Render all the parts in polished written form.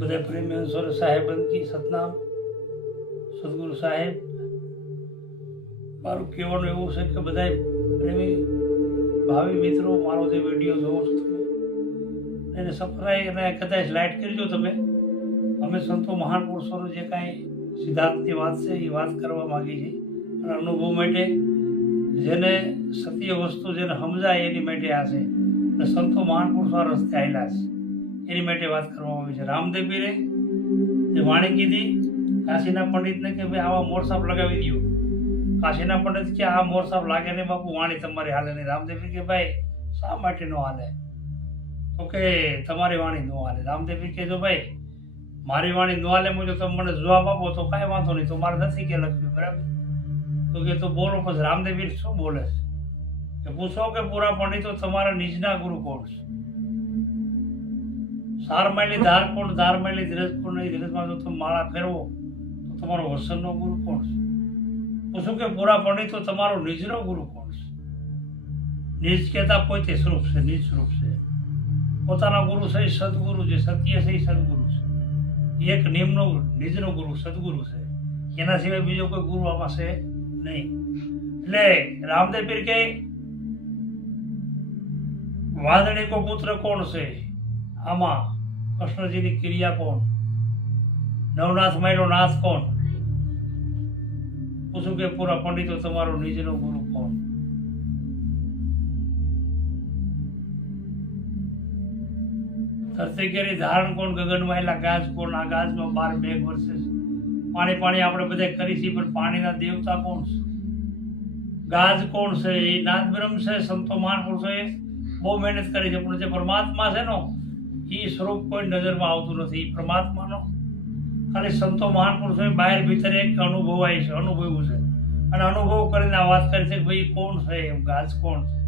બધા પ્રેમી અંશોને સાહેબ બંદકી સતનામ સદગુરુ સાહેબ. મારું કહેવાનું એવું છે કે બધા પ્રેમી ભાવિ મિત્રો મારો જે વિડીયો જોવો છો તમે એને સબસ્ક્રાઈબ અને કદાચ લાઈક કરજો તમે. અમે સંતો મહાન પુરુષોનું જે કાંઈ સિદ્ધાંતની વાત છે એ વાત કરવા માગીએ છીએ અને અનુભવ માટે જેને સત્ય વસ્તુ જેને સમજાય એની માટે આ છે અને સંતો મહાન પુરુષો આ રસ્તે આવેલા છે એની માટે વાત કરવામાં આવી છે. રામદેવ પીરે જે વાણી કીધી કાશીના પંડિતને કે ભાઈ આવા મોરસાપ લગાવી દો. કાશીના પંડિત કે આ મોરસાપ લાગે ને બાપુ વાણી તમારી હાલે નહીં. રામદેવ પીર કે ભાઈ શા માટે ન હાલે? તો કે તમારી વાણી ન હાલે. રામદેવ પીર કે જો ભાઈ મારી વાણી ન હાલે મુજબ તમે મને જવાબ આપો તો કાંઈ વાંધો નહીં, તો મારે નથી કે લખ્યું બરાબર. તો કે તો બોલો. પછી રામદેવ પીર શું બોલે છે કે પૂછો કે પૂરા પંડિતો તમારા નિજના ગુરુ કોણ છે? સાર માયલી ધાર કોણ? ધાર માયલી ધીરજ કોણ? નહીં ધીરજમાં જો તમે માળા ફેરવો તો તમારો વસનનો ગુરુ કોણ છે? પૂછું કે પૂરા પંડિતો તમારો નિજનો ગુરુ કોણ છે? નિજ કહેતા પોતે સ્વરૂપ છે, નિજ સ્વરૂપ છે. પોતાના ગુરુ છે એ સદગુરુ છે, સત્ય છે એ સદગુરુ છે. એક નિમ્નો નિજનો ગુરુ સદગુરુ છે, એના સિવાય બીજો કોઈ ગુરુ આમાં છે નહીં. એટલે રામદેવ પીર કે વાદળી કો પુત્ર કોણ છે? આમાં કૃષ્ણજીની ક્રિયા કોણ? નવનાથ માયલો નાથ કોણ? પૂછું કે પૂરા પંડિતો તમારો નિજનો ગુરુ કોણ? ધરતી કેરી ધારણ કોણ? ગગન માયલા ગાજ કોણ? આ ગાજમાં 12 મેઘ વરસે છે. પાણી પાણી આપણે બધા કરી છીએ પણ પાણીના દેવતા કોણ છે? ગાજ કોણ છે? એ નાદ બ્રહ્મ છે. સંતો મહાન પુરુષોએ બહુ મહેનત કરી છે પણ જે પરમાત્મા છે ને એ સ્વરૂપ કોઈ નજરમાં આવતું નથી. પરમાત્માનો ખાલી સંતો મહાન પુરુષોએ બહાર ભીતર એક અનુભવાય છે, અનુભવ્યું છે અને અનુભવ કરીને આ વાત કરી છે કે ભાઈ કોણ છે એમ? ગાજ કોણ છે?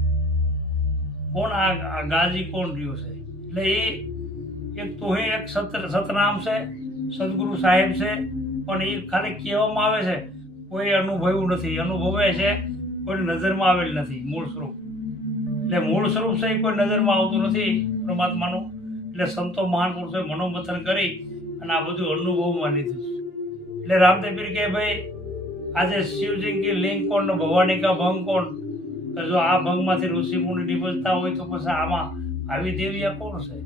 કોણ આ ગાજી કોણ રહ્યું છે? એટલે એ એક તોહી એક સતનામ છે, સદગુરુ સાહેબ છે પણ એ ખાલી કહેવામાં આવે છે, કોઈ અનુભવ્યું નથી. અનુભવે છે કોઈ નજરમાં આવેલ નથી. મૂળ સ્વરૂપ એટલે મૂળ સ્વરૂપ છે એ કોઈ નજરમાં આવતું નથી પરમાત્માનું. એટલે સંતો મહાન પુરુષોએ મનોમંથન કરી અને આ બધું અનુભવમાં લીધું છે. એટલે રામદેવ પીર કે ભાઈ આજે શિવજી કી લિંગ કોણ ને ભવાની કા ભંગ કોણ? કે જો આ ભંગમાંથી ઋષિ મુનિ નિપજતા હોય તો પછી આમાં આવી દેવિયા કોણ છે?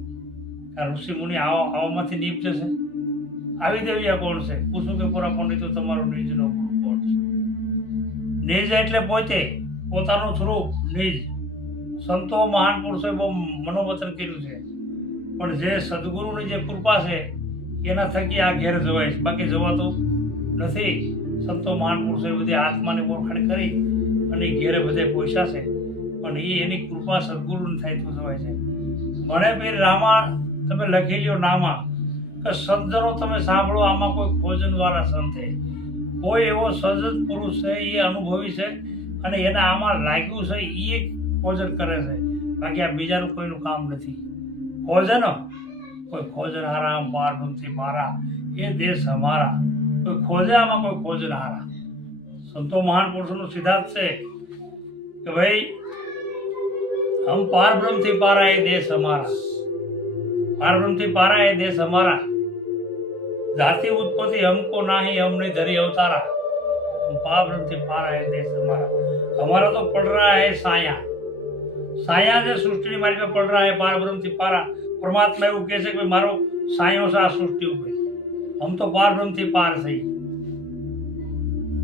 આ ઋષિ મુનિ આવામાંથી નીપજે છે? આવી દેવિયા કોણ છે? પૂછું કે પૂરા પંડિતો તમારો નિજનો ગુરુ કોણ છે? નિજ એટલે પોતે, પોતાનું સ્વરૂપ નિજ. સંતો મહાન પુરુષોએ બહુ મનોમંથન કર્યું છે પણ જે સદગુરુની જે કૃપા છે એના થકી આ ઘેર જવાય છે, બાકી જવાતું નથી. સંતો મહાન પુરુષોએ બધી આત્માની ઓળખાણ કરી અને ઘેરે બધે પહોંચ્યા છે પણ એ એની કૃપા સદગુરુને થાય તો જવાય છે. મને પીર રામા તમે લખી લ્યો નામા કે સજ્જનો તમે સાંભળો આમાં કોઈ ખોજનવાળા સંત છે, કોઈ એવો સજ્જન પુરુષ છે એ અનુભવી છે અને એને આમાં લાગ્યું છે એ ખોજન કરે છે, બાકી આ બીજાનું કોઈનું કામ નથી. ખોજન કોઈ ખોજન હારા બાર બનતી મારા એ દેશ અમારા. કોઈ ખોજે આમાં કોઈ ખોજન હારા. સંતો મહાન પુરુષોનો સિદ્ધાંત છે કે ભાઈ હમ પાર બ્રહ્મ થી પારા એ દેશ અમારા. पार ब्रह्म थी पारा है देश हमारा. जाति उत्पत्ति हमको नाही हमने धरी अवतारा. पार ब्रह्म थी पारा है देश हमारा. हमारा तो पड़ रहा है साया. साया से सृष्टि मारी में पड़ रहा है. पार ब्रह्म थी पारा परमात्मा એવું કહે છે કે મારો સાયો છે આ સૃષ્ટિ ઉપર. हम तो पार ब्रह्म थी पार सही.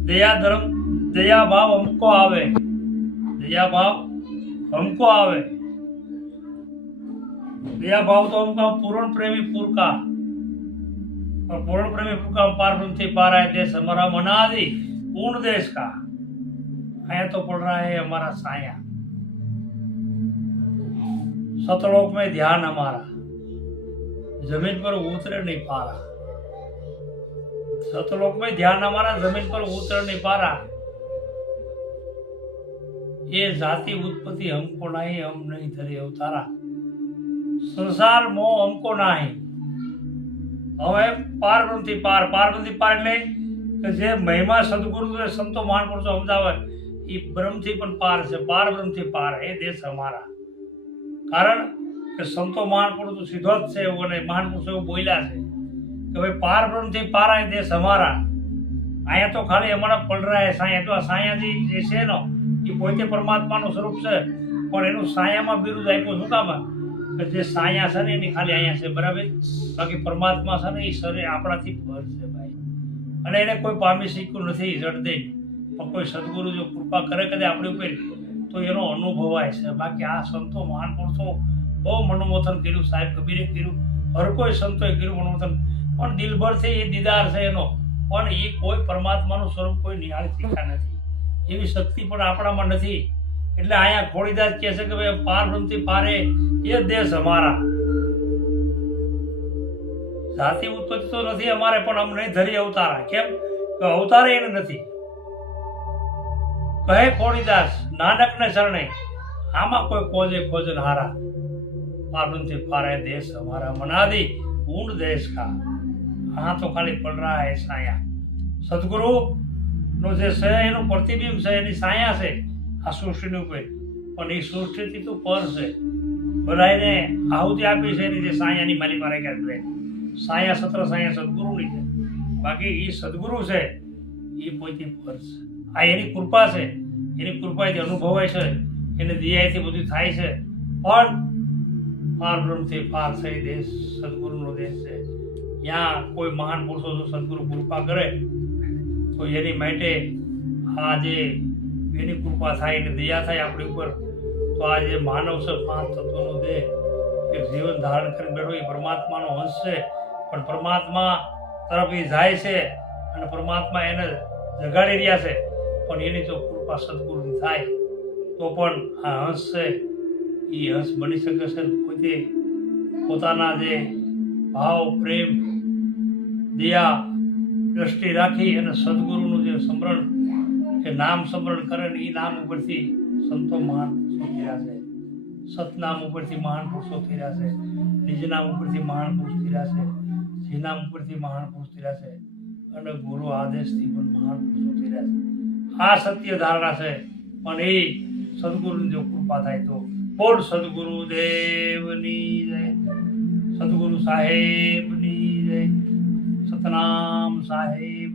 दया धर्म दया भाव हमको आवे. दया भाव हमको आवे. दया भाव तो हमका पूर्ण प्रेमी पुर का और पूर्ण प्रेमी पुर का पार ब्रह्म थी पार है देश हमारा. मनादि पूर्ण देश का आया तो पड़ रहा है हमारा साया. सतलोक में ध्यान हमारा जमीन पर उतरे नहीं पा रहा. सतलोक में ध्यान हमारा जमीन पर उतर नहीं पा रहा. ये जाति उत्पत्ति हमको नहीं हम नहीं धरे अवतारा. संसार मोह हमको नहीं. હવે પાર બ્રહ્મથી પાર. પાર બ્રહ્મથી પાર એટલે કે જે મહિમા સદગુરુ સંતો મહાન પુરુષો સમજાવે એ બ્રહ્મથી પણ પાર છે. પાર બ્રહ્મથી પાર એ દેશ અમારા. કારણ કે સંતો મહાન પુરુષો સીધો જ છે અને મહાન પુરુષો એવું બોલ્યા છે કે ભાઈ પાર બ્રહ્મથી પારાય દેશ અમારા. અહીંયા તો ખાલી અમારા પલરાય સાયા, તો આ સાયાજી જે છે ને એ પોતે પરમાત્માનું સ્વરૂપ છે, પણ એનું સાયામાં બિરુદ આપ્યું શું કામ કે જે સાયા છે ને એની ખાલી અહીંયા છે, બરાબર. બાકી પરમાત્મા છે ને એ શરીર આપણાથી ભર છે ભાઈ, અને એને કોઈ પામી શીખ્યું નથી જડ દઈ, પણ કોઈ સદગુરુ જો કૃપા કરે કદે આપણી ઉપર તો એનો અનુભવાય છે. બાકી આ સંતો મહાન પુરુષો બહુ મનોમોથન કર્યું, સાહેબ કબીરે કર્યું, હર કોઈ સંતોએ કર્યું મનોમોથન, પણ દિલભરથી એ દીદાર છે એનો, પણ એ કોઈ પરમાત્માનું સ્વરૂપ કોઈ નિહાળી શીખ્યા નથી, એવી શક્તિ પણ આપણામાં નથી. એટલે અહીંયા ખોડીદાસ કહે છે કે ભાઈ પાર બ્રહ્મથી પારે એ દેશ અમારા. જાતિ ઉત્પત્તિ તો નથી અમારે, પણ અમ નહીં ધરી અવતારા. કેમ કે અવતારે એને નથી. કહે ખોડીદાસ નાનકને શરણે આમાં કોઈ કોજે ખોજન હારા. પાર બ્રહ્મથી પારે દેશ અમારા મનાદી ઊંડ દેશ કા. હા તો ખાલી પડ રહા હે સાયા. સદગુરુ નું જે છે એનું પ્રતિબિંબ છે, એની સાયા છે આ સૃષ્ટિની ઉપર, પણ એ સૃષ્ટિથી તો પર છે. બધાને આહુતિ આપી છે એની જે સાયાની મારી મારે કે સાયા સત્ર સાયા સદગુરુની છે. બાકી એ સદગુરુ છે એ પોતે પર છે. આ એની કૃપા છે, એની કૃપાથી અનુભવાય છે, એને દિયાથી બધું થાય છે. પણ પાર બ્રહ્મથી પાર છે દેશ સદગુરુનો દેશ છે. ત્યાં કોઈ મહાન પુરુષો જો સદગુરુ કૃપા કરે તો એની માટે આ જે એની કૃપા થાય, એની દયા થાય આપણી ઉપર, તો આ જે માનવ છે પાંચ તત્વનો દેહ એક જીવન ધારણ કરી બેઠો એ પરમાત્માનો અંશ છે. પણ પરમાત્મા તરફ એ જાય છે અને પરમાત્મા એને જગાડી રહ્યા છે, પણ એની જો કૃપા સદગુરુની થાય તો પણ આ હંસ છે એ હંસ બની શકે છે. પોતે પોતાના જે ભાવ પ્રેમ દયા દ્રષ્ટિ રાખી અને સદગુરુનું જે સ્મરણ કે નામ સ્મરણ કરે ને એ નામ ઉપરથી સંતો મહાન પુરુષો થયા છે, સતનામ ઉપરથી મહાન પુરુષો થયા છે, નિજ નામ ઉપરથી મહાન પુરુષ થયા છે, જીનામ ઉપરથી મહાન પુરુષ થયા છે, અને ગુરુ આદેશથી પણ મહાન પુરુષો થયા છે. આ સત્ય ધારણા છે. પણ એ સદગુરુની જો કૃપા થાય તો બોલ સદગુરુ દેવની જય, સદગુરુ સાહેબની જય, સતનામ સાહેબ